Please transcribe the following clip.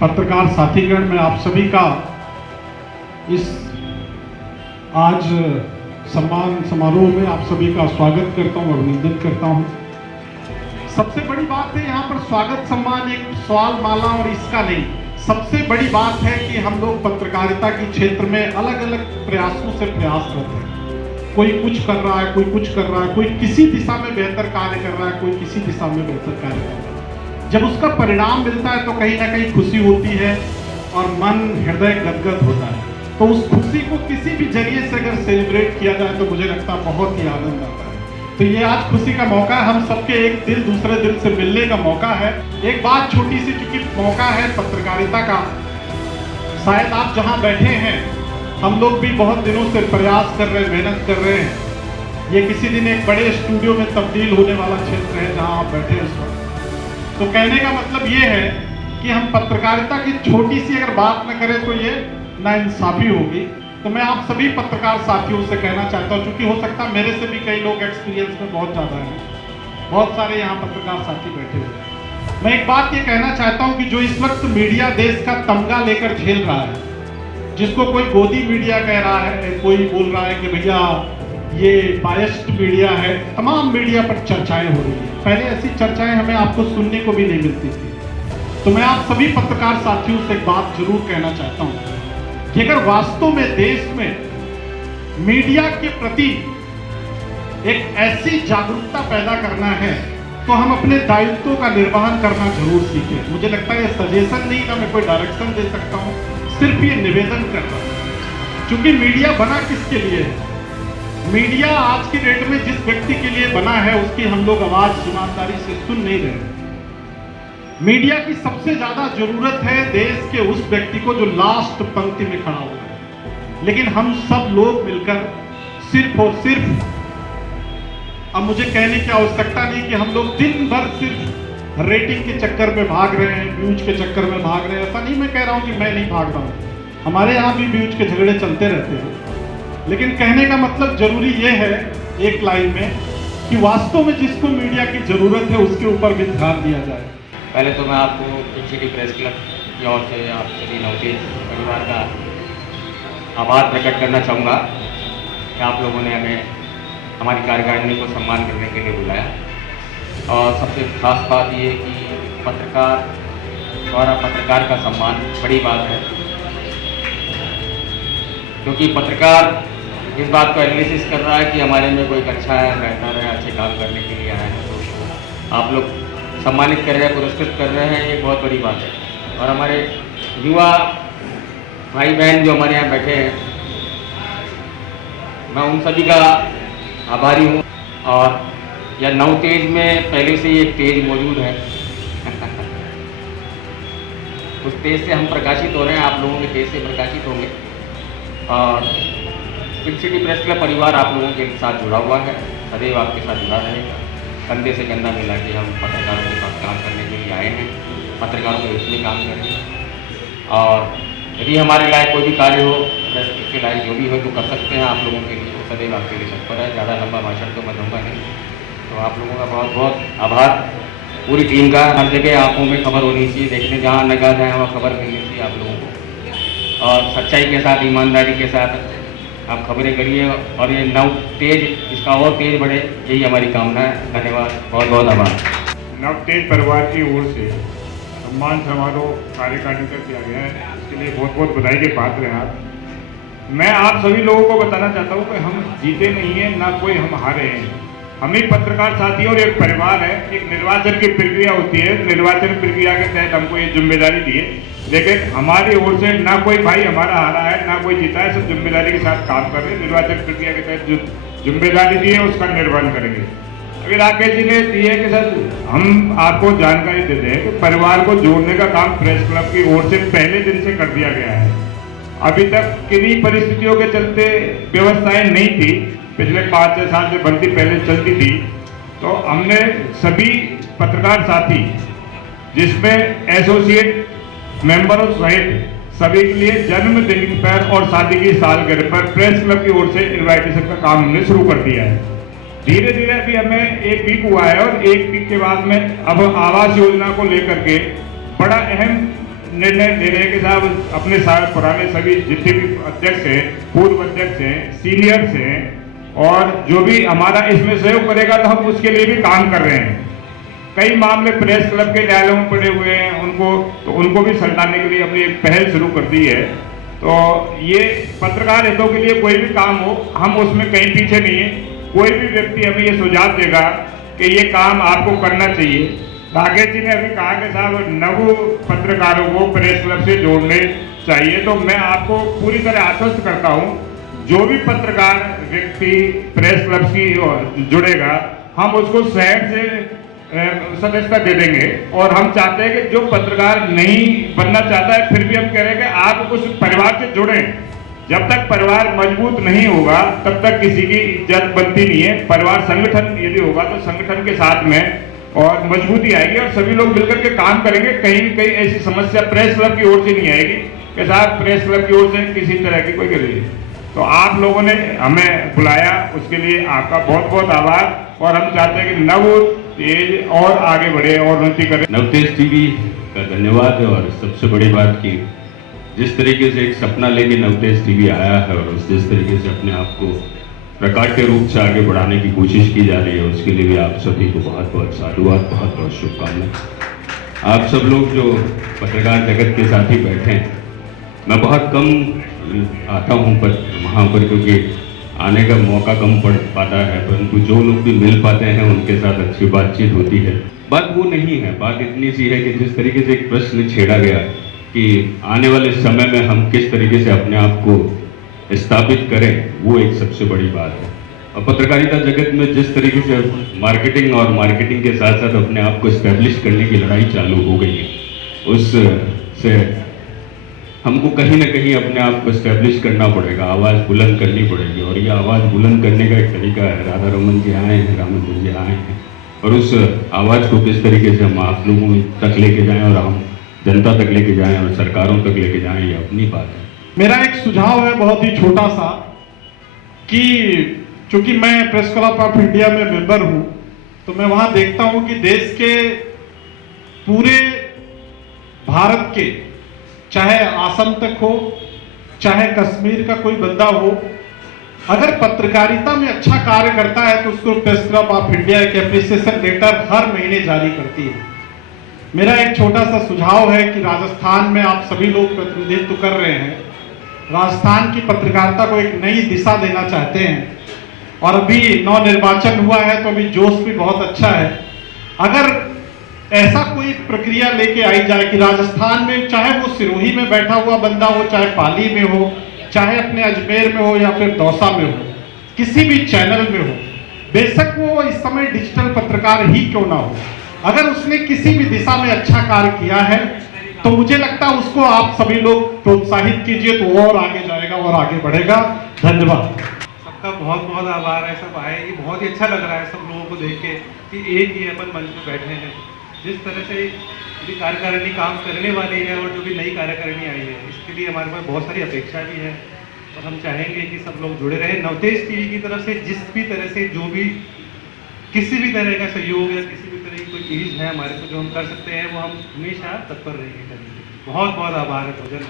पत्रकार साथीगण, मैं आप सभी का इस आज सम्मान समारोह में आप सभी का स्वागत करता हूं, अभिनंदन करता हूं। सबसे बड़ी बात है यहाँ पर स्वागत सम्मान एक सवाल माला और इसका नहीं, सबसे बड़ी बात है कि हम लोग पत्रकारिता के क्षेत्र में अलग अलग प्रयासों से प्रयासरत हैं। कोई कुछ कर रहा है, कोई कुछ कर रहा है, कोई किसी दिशा में बेहतर कार्य कर रहा है, कोई किसी दिशा में बेहतर कार्य कर रहा है। जब उसका परिणाम मिलता है तो कहीं ना कहीं खुशी होती है और मन हृदय गदगद होता है। तो उस खुशी को किसी भी जरिए से अगर सेलिब्रेट किया जाए तो मुझे लगता है बहुत ही आनंद आता है। तो ये आज खुशी का मौका है, हम सबके एक दिल दूसरे दिल से मिलने का मौका है। एक बात छोटी सी, चूंकि मौका है पत्रकारिता का, शायद आप जहां बैठे हैं हम लोग भी बहुत दिनों से प्रयास कर रहे हैं, मेहनत कर रहे हैं। ये किसी दिन एक बड़े स्टूडियो में तब्दील होने वाला क्षेत्र है जहां आप बैठे इस वक्त। तो कहने का मतलब ये है कि हम पत्रकारिता की छोटी सी अगर बात न करें तो ये नाइंसाफी होगी। तो मैं आप सभी पत्रकार साथियों से कहना चाहता हूँ, क्योंकि हो सकता है मेरे से भी कई लोग एक्सपीरियंस में बहुत ज़्यादा हैं, बहुत सारे यहाँ पत्रकार साथी बैठे हुए हैं। मैं एक बात ये कहना चाहता हूँ कि जो इस वक्त मीडिया देश का तमगा लेकर झेल रहा है, जिसको कोई गोदी मीडिया कह रहा है, कोई बोल रहा है कि भैया ये बायस्ड मीडिया है, तमाम मीडिया पर चर्चाएं हो रही है। पहले ऐसी चर्चाएं हमें आपको सुनने को भी नहीं मिलती थी। तो मैं आप सभी पत्रकार साथियों से एक बात जरूर कहना चाहता हूं कि अगर वास्तव में देश में मीडिया के प्रति एक ऐसी जागरूकता पैदा करना है तो हम अपने दायित्वों का निर्वहन करना जरूर सीखें। मुझे लगता है ये सजेशन नहीं, ना मैं कोई डायरेक्शन दे सकता हूं, सिर्फ ये निवेदन कर रहा हूं। क्योंकि मीडिया बना किसके लिए है? मीडिया आज की डेट में जिस व्यक्ति के लिए बना है उसकी हम लोग आवाज ईमानदारी से सुन नहीं रहे। मीडिया की सबसे ज्यादा जरूरत है देश के उस व्यक्ति को जो लास्ट पंक्ति में खड़ा हुआ है। लेकिन हम सब लोग मिलकर सिर्फ और सिर्फ, अब मुझे कहने की आवश्यकता नहीं कि हम लोग दिन भर सिर्फ रेटिंग के चक्कर में भाग रहे हैं, व्यूज के चक्कर में भाग रहे हैं। ऐसा नहीं मैं कह रहा हूं कि मैं नहीं भाग रहा हूं, हमारे यहां भी व्यूज के झगड़े चलते रहते हैं। लेकिन कहने का मतलब जरूरी यह है एक लाइन में कि वास्तव में जिसको मीडिया की जरूरत है उसके ऊपर भी ध्यान दिया जाए। पहले तो मैं आपको पिंक प्रेस क्लब की ओर से आप सभी नवतेज परिवार का आभार प्रकट करना चाहूँगा कि आप लोगों ने हमें हमारी कार्यकारिणी को सम्मान करने के लिए बुलाया। और सबसे खास बात ये कि पत्रकार द्वारा पत्रकार का सम्मान बड़ी बात है, क्योंकि पत्रकार इस बात को एनालिसिस कर रहा है कि हमारे में कोई अच्छा है, बेहतर है, अच्छे काम करने के लिए आए हैं। तो आप लोग सम्मानित कर रहे हैं, पुरस्कृत कर रहे हैं, ये बहुत बड़ी बात है। और हमारे युवा भाई बहन जो हमारे यहाँ बैठे हैं, मैं उन सभी का आभारी हूँ। और यह नवतेज में पहले से ही एक तेज मौजूद है उस तेज से हम प्रकाशित हो रहे हैं, आप लोगों के तेज से प्रकाशित होंगे। और पिंक सिटी प्रेस क्लब परिवार आप लोगों के साथ जुड़ा हुआ है, सदैव आपके साथ जुड़ा रहेगा। कंधे से कंधा मिला के हम पत्रकारों के साथ काम करने के लिए आए हैं, पत्रकारों के हित में काम करेंगे। और यदि हमारे लायक कोई भी कार्य हो, प्रेस के लायक जो भी हो तो कर सकते हैं आप लोगों के लिए, तो सदैव आपके लिए तत्पर है। ज़्यादा लंबा भाषण तो मैं दूँगा नहीं। तो आप लोगों का बहुत बहुत आभार, पूरी टीम का। हर जगह आंखों में खबर होनी चाहिए, देखने जहाँ नगा जाए वहाँ खबर मिलनी चाहिए आप लोगों को। और सच्चाई के साथ, ईमानदारी के साथ आप खबरें करिए और ये नव तेज इसका और तेज बढ़े, यही हमारी कामना है। धन्यवाद, बहुत बहुत आभार। नवतेज परिवार की ओर से सम्मान समारोह कार्यकारिणी का किया गया है, इसके लिए बहुत बहुत बधाई के पात्र हैं आप। मैं आप सभी लोगों को बताना चाहता हूँ कि हम जीते नहीं हैं, ना कोई हम हारे हैं। हम ही पत्रकार साथी और एक परिवार है। एक निर्वाचन की प्रक्रिया होती है, निर्वाचन प्रक्रिया के तहत हमको ये जिम्मेदारी दी है। लेकिन हमारी ओर से ना कोई भाई हमारा हारा है, ना कोई जीता है, सब जिम्मेदारी के साथ काम कर रहे हैं। निर्वाचन प्रक्रिया के तहत जो जिम्मेदारी दी है उसका निर्वहन करेंगे। अभी राकेश जी ने दी है कि सर हम आपको जानकारी देते हैं कि परिवार को जोड़ने का काम प्रेस क्लब की ओर से पहले दिन से कर दिया गया है। अभी तक किन्हीं परिस्थितियों के चलते व्यवस्थाएं नहीं थी, पिछले 5-6 साल से भर्ती पहले चलती थी। तो हमने सभी पत्रकार साथी, जिसमें एसोसिएट मेंबरों सहित सभी के लिए जन्मदिन पर और शादी की सालगिरह पर प्रेस क्लब की ओर से इनविटेशन का काम हमने शुरू कर दिया है। धीरे धीरे अभी हमें 1 वीक हुआ है और 1 वीक के बाद में अब आवास योजना को लेकर के बड़ा अहम निर्णय ले रहे हैं कि साहब अपने सारे पुराने सभी जितने भी अध्यक्ष हैं, पूर्व अध्यक्ष हैं, सीनियर्स हैं, और जो भी हमारा इसमें सहयोग करेगा तो हम उसके लिए भी काम कर रहे हैं। कई मामले प्रेस क्लब के न्यायालयों में पड़े हुए हैं, उनको भी सलटाने के लिए अपनी एक पहल शुरू कर दी है। तो ये पत्रकार हितों के लिए कोई भी काम हो, हम उसमें कहीं पीछे नहीं है। कोई भी व्यक्ति हमें ये सुझाव देगा कि ये काम आपको करना चाहिए। राकेश जी ने अभी कहा कि साहब नव पत्रकारों को प्रेस क्लब से जोड़ने चाहिए, तो मैं आपको पूरी तरह आश्वस्त करता हूँ, जो भी पत्रकार व्यक्ति प्रेस क्लब की जुड़ेगा, हम उसको शहर से सदस्यता दे देंगे। और हम चाहते हैं कि जो पत्रकार नहीं बनना चाहता है, फिर भी हम कह रहे हैं कि आप उस परिवार से जुड़ें। जब तक परिवार मजबूत नहीं होगा तब तक किसी की इज्जत बनती नहीं है। परिवार संगठन यदि होगा तो संगठन के साथ में और मजबूती आएगी और सभी लोग मिलकर के काम करेंगे। कहीं ऐसी समस्या प्रेस क्लब की ओर से नहीं आएगी कि साहब प्रेस क्लब की ओर से किसी तरह की कोई गलती। तो आप लोगों ने हमें बुलाया, उसके लिए आपका बहुत बहुत आभार। और हम चाहते हैं कि नव तेज और आगे बढ़े और उन्नति करें। नवतेज टीवी का धन्यवाद। और सबसे बड़ी बात कि जिस तरीके से एक सपना लेके नवतेज टीवी आया है और जिस तरीके से अपने आप को प्रकाट्य रूप से आगे बढ़ाने की कोशिश की जा रही है, उसके लिए भी आप सभी को बहुत बहुत साधुवाद, बहुत बहुत शुभकामनाएं। आप सब लोग जो पत्रकार जगत के साथ ही बैठे हैं, मैं बहुत कम आता हूं पर वहाँ पर, क्योंकि आने का मौका कम पड़ पाता है, परंतु जो लोग भी मिल पाते हैं उनके साथ अच्छी बातचीत होती है। बात वो नहीं है, बात इतनी सी है कि जिस तरीके से एक प्रश्न छेड़ा गया कि आने वाले समय में हम किस तरीके से अपने आप को स्थापित करें, वो एक सबसे बड़ी बात है। और पत्रकारिता जगत में जिस तरीके से मार्केटिंग और मार्केटिंग के साथ साथ अपने आप को इस्टेब्लिश करने की लड़ाई चालू हो गई है, उससे हमको कहीं ना कहीं अपने आप को इस्टेब्लिश करना पड़ेगा, आवाज़ बुलंद करनी पड़ेगी। और ये आवाज़ बुलंद करने का एक तरीका है, राधा रमन जी आए हैं, रामचंद्र जी आए हैं, और उस आवाज़ को किस तरीके से हम आप लोगों तक लेके जाएं और हम जनता तक लेके जाएं और सरकारों तक लेके जाएं, ये अपनी बात है। मेरा एक सुझाव है बहुत ही छोटा सा, कि चूंकि मैं प्रेस क्लब ऑफ इंडिया में मेंबर हूं, तो मैं वहां देखता हूं कि देश के पूरे भारत के, चाहे आसम तक हो, चाहे कश्मीर का कोई बंदा हो, अगर पत्रकारिता में अच्छा कार्य करता है तो उसको प्रेस क्लब ऑफ इंडिया एक एप्रिसिएशन लेटर हर महीने जारी करती है। मेरा एक छोटा सा सुझाव है कि राजस्थान में आप सभी लोग प्रतिनिधित्व कर रहे हैं, राजस्थान की पत्रकारिता को एक नई दिशा देना चाहते हैं, और अभी नव निर्वाचन हुआ है तो अभी जोश भी बहुत अच्छा है। अगर ऐसा कोई प्रक्रिया लेके आई जाए कि राजस्थान में, चाहे वो सिरोही में बैठा हुआ बंदा हो, चाहे पाली में हो, चाहे अपने अजमेर में हो या फिर दौसा में हो, किसी भी चैनल में हो, बेशक वो इस समय डिजिटल पत्रकार ही क्यों ना हो, अगर उसने किसी भी दिशा में अच्छा कार्य किया है तो मुझे लगता है उसको आप सभी लोग प्रोत्साहित कीजिए, तो वो और आगे जाएगा और आगे बढ़ेगा। धन्यवाद। सबका बहुत बहुत आभार है। सब आए, ये बहुत ही अच्छा लग रहा है सब लोगों को देख के कि एक ही अपन मंच पे बैठे हैं। जिस तरह से यदि कार्यकारिणी काम करने वाली है और जो भी नई कार्यकारिणी आई है, इसके लिए हमारे पास बहुत सारी अपेक्षा भी है और हम चाहेंगे कि सब लोग जुड़े रहें। नवतेज टीवी की तरफ से जिस भी तरह से जो भी किसी भी तरह का सहयोग या किसी भी तरह की कोई चीज़ है हमारे को जो हम कर सकते हैं, वो हम हमेशा तत्पर रहेंगे करने के लिए। बहुत बहुत आभार है भोजन।